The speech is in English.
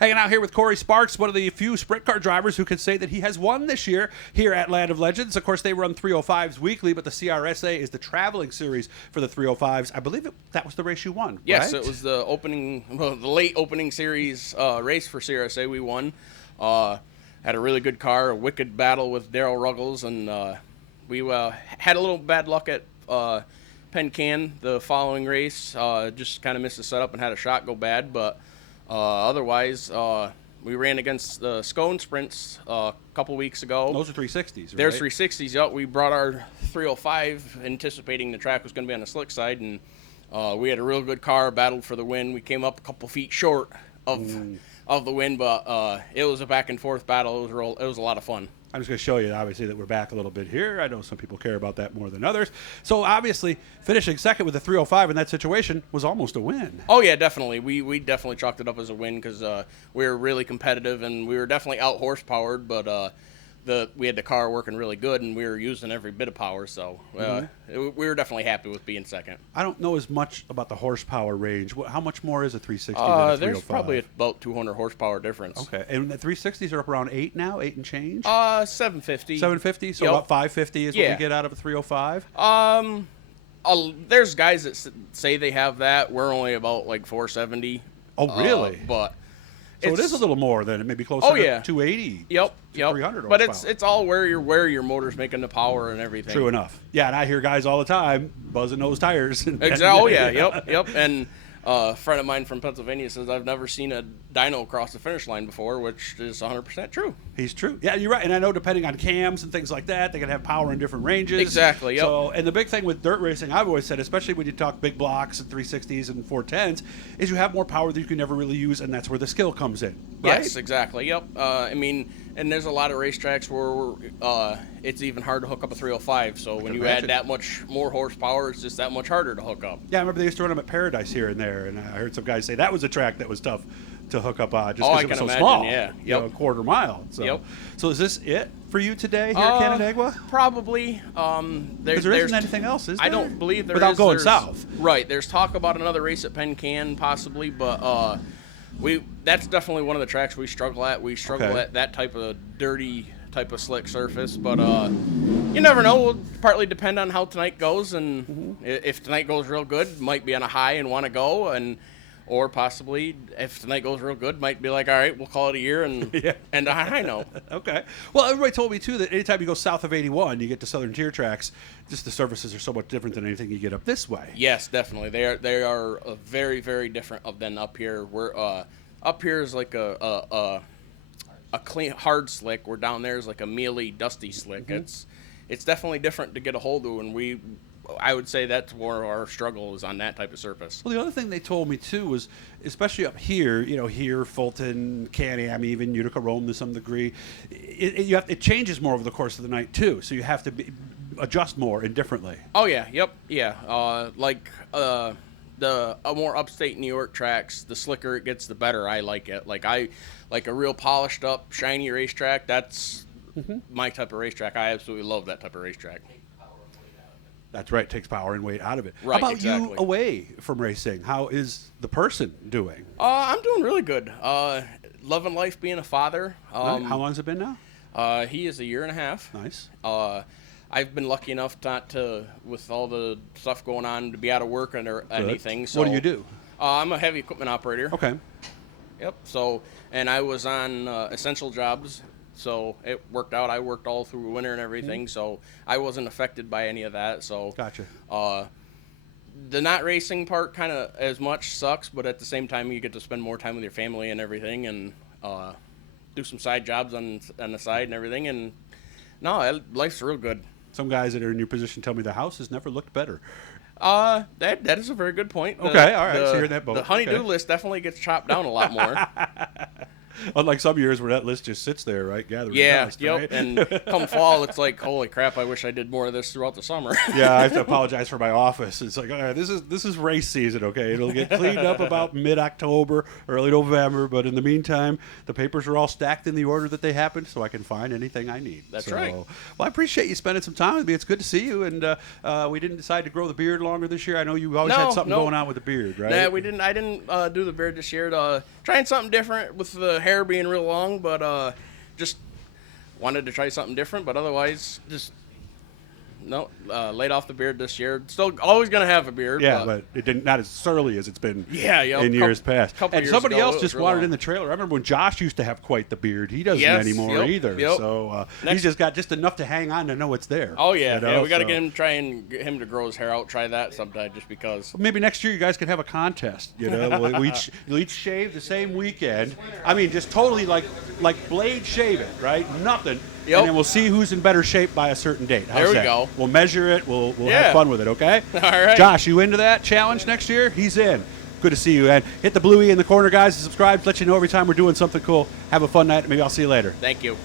Hanging out here with Cory Sparks, one of the few sprint car drivers who can say that he has won this year here at Land of Legends. Of course, they run 305s weekly, but the CRSA is the traveling series for the 305s. I believe that was the race you won, Yes, right? it was the the late opening series race for CRSA. We won. Had a really good car, a wicked battle with Daryl Ruggles, and we had a little bad luck at Penn Can the following race. Just kind of missed the setup and had a shot go bad, but otherwise, we ran against the Scone Sprints a couple weeks ago. Those are 360s, right? There's 360s. Yep. We brought our 305, anticipating the track was going to be on the slick side, and we had a real good car, battled for the win. We came up a couple feet short of the win, but it was a back and forth battle. It was a lot of fun. I'm just going to show you, obviously, that we're back a little bit here. I know some people care about that more than others. So, obviously, finishing second with a 305 in that situation was almost a win. Oh, yeah, definitely. We definitely chalked it up as a win because we were really competitive, and we were definitely out-horsepowered, but we had the car working really good, and we were using every bit of power, so we were definitely happy with being second. I don't know as much about the horsepower range. How much more is a 360 than a 305? There's probably about 200 horsepower difference. Okay, and the 360s are up around 8 now, 8 and change? 750. 750, so Yep. about 550 is what we get out of a 305? There's guys that say they have that. We're only about like 470. Oh, really? But so it is a little more than it may be closer to 280. Yep. 300 But horsepower. it's all where your motor's making the power and everything. True enough. Yeah, and I hear guys all the time buzzing those tires. Exactly. Oh yeah. Yep. And a friend of mine from Pennsylvania says I've never seen a dyno cross the finish line before, which is 100% true. He's true. Yeah, you're right. And I know depending on cams and things like that, they can have power in different ranges. Exactly. Yep. So, and the big thing with dirt racing, I've always said, especially when you talk big blocks and 360s and 410s, is you have more power that you can never really use, and that's where the skill comes in. Right? Yes, exactly. Yep. I mean, and there's a lot of racetracks where it's even hard to hook up a 305. So when you add that much more horsepower, it's just that much harder to hook up. Yeah, I remember they used to run them at Paradise here and there, and I heard some guys say that was a track that was tough to hook up just because it was so small. Yeah. Yep. You know, a quarter mile. So. Yep. So is this it for you today here at Canandaigua? Probably. There isn't anything else, is there? I don't believe there is. Without going south. Right. There's talk about another race at Penn Can possibly, but that's definitely one of the tracks we struggle at. We struggle at that type of dirty type of slick surface, but you never know. It'll partly depend on how tonight goes, and if tonight goes real good, might be on a high and want to go, or possibly if tonight goes real good, might be like, all right, we'll call it a year and and a high note. Okay. Well, everybody told me too that anytime you go south of 81, you get to Southern Tier tracks. Just the surfaces are so much different than anything you get up this way. Yes, definitely. They are very, very different than up here. We're up here is like a clean hard slick. Where down there is like a mealy, dusty slick. It's definitely different to get a hold of, and I would say that's where our struggle is on that type of surface. Well, the other thing they told me too was, especially up here, here, Fulton, Can-Am, even Utica, Rome to some degree, it changes more over the course of the night too. So you have to adjust more and differently. Oh yeah, yep, yeah. The more upstate New York tracks, the slicker it gets, the better I like it. Like a real polished up, shiny racetrack. That's my type of racetrack. I absolutely love that type of racetrack. That's right. It takes power and weight out of it. Right, How about exactly. you away from racing? How is the person doing? I'm doing really good. Loving life, being a father. How long has it been now? He is a year and a half. Nice. I've been lucky enough not to, with all the stuff going on, to be out of work or anything. So what do you do? I'm a heavy equipment operator. Okay. Yep. So, and I was on essential jobs, so it worked out. I worked all through winter and everything, so I wasn't affected by any of that. So, Gotcha. The not racing part kind of as much sucks, but at the same time, you get to spend more time with your family and everything, and do some side jobs on the side and everything. And no, life's real good. Some guys that are in your position tell me the house has never looked better. That is a very good point. Okay, all right. So you're in that boat. The honey-do list definitely gets chopped down a lot more. Unlike some years where that list just sits there, right? Gathering Yeah, dust, yep. right? And come fall, it's like, holy crap! I wish I did more of this throughout the summer. Yeah, I have to apologize for my office. It's like, all right, this is race season, okay? It'll get cleaned up about mid-October, early November, but in the meantime, the papers are all stacked in the order that they happened, so I can find anything I need. That's right. Well, I appreciate you spending some time with me. It's good to see you, and we didn't decide to grow the beard longer this year. I know you always had something going on with the beard, right? Yeah, we didn't. I didn't do the beard this year. Trying something different with the hair being real long, but just wanted to try something different. But otherwise, just laid off the beard this year. Still always gonna have a beard. Yeah, but it didn't not as surly as it's been in years past. And somebody else just wanted long. in the trailer. I remember when Josh used to have quite the beard. He doesn't Yes, anymore either. Yep. So he's just got just enough to hang on to know it's there. Oh yeah, you know? yeah. We got to get him to grow his hair out. Try that sometime, just because. Maybe next year you guys could have a contest. You know, you'll each shave the same weekend. I mean, just totally like blade shave it, right? Nothing. Yep. And then we'll see who's in better shape by a certain date. How's There we that? go. We'll measure it. We'll have fun with it, okay? All right. Josh, you into that challenge next year? He's in. Good to see you. And hit the blue E in the corner, guys, and subscribe to let you know every time we're doing something cool. Have a fun night. Maybe I'll see you later. Thank you.